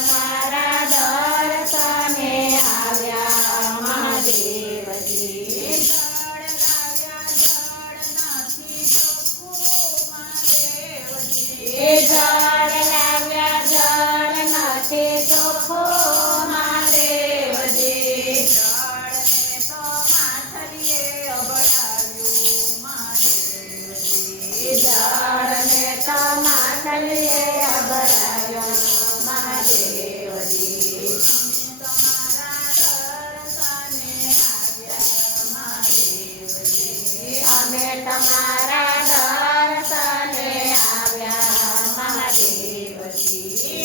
તમારા દર્શને આવ્યા મહાદેવજી. જળ લાવ્યા જળ નથી ચોખ્ખું મહાદેવજી. જળને તો માથલીએ અબડાવ્યું મહાદેવજી. જળને તો માથલીએ અબડાવ્યા મહાદેવજી. અમે તમારા દર્શને આવ્યા મહાદેવજી.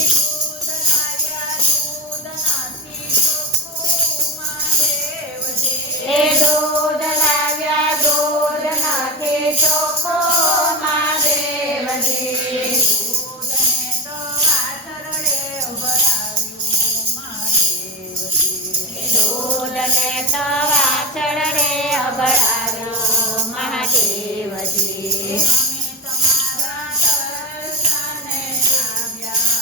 દૂધ લાવ્યા દૂધ નથી ચોખ્ખું મહાદેવજી. એ દૂધ લાવ્યા દૂધ નથી ચોખ્ખું મહાદેવજી. દૂધને તો વાછળ રે અબડાવ્યું દૂધને તો વાછળ રે અબડાવ્યો મહાદેવજી. મહાદેવજી. અમે તમારા દર્શને આવ્યા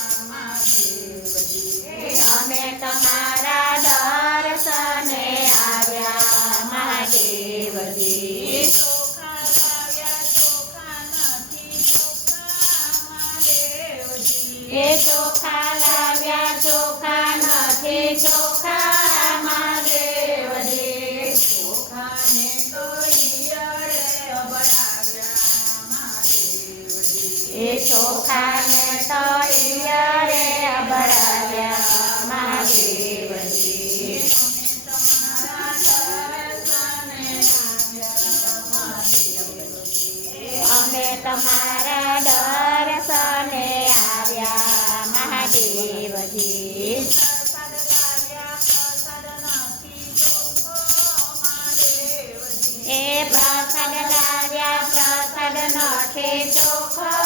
અમે તમારા દર્શને આવ્યા મહાદેવજી. મહાદેવજી. ચોખા લાવ્યા ચોખા નથી ચોખ્ખા મહાદેવજી. એ ચોખા લાવ્યા ચોખા નથી ચોખા મહાદેવજી. ચોખાને તો ઈયળે અબડાવ્યા મહાદેવજી. એ ચોખાને તો ઈયળે અબડાવ્યા મહાદેવજી. અમે તમારા દર્શને આવ્યા અમે તમારા દર્શને આવ્યા મહાદેવજી. મહાદેવજી. પ્રસાદ લાવ્યા પ્રસાદ નથી ચોખ્ખો મહાદેવજી. એ પ્રસાદ લાવ્યા પ્રસાદ નથી ચોખ્ખો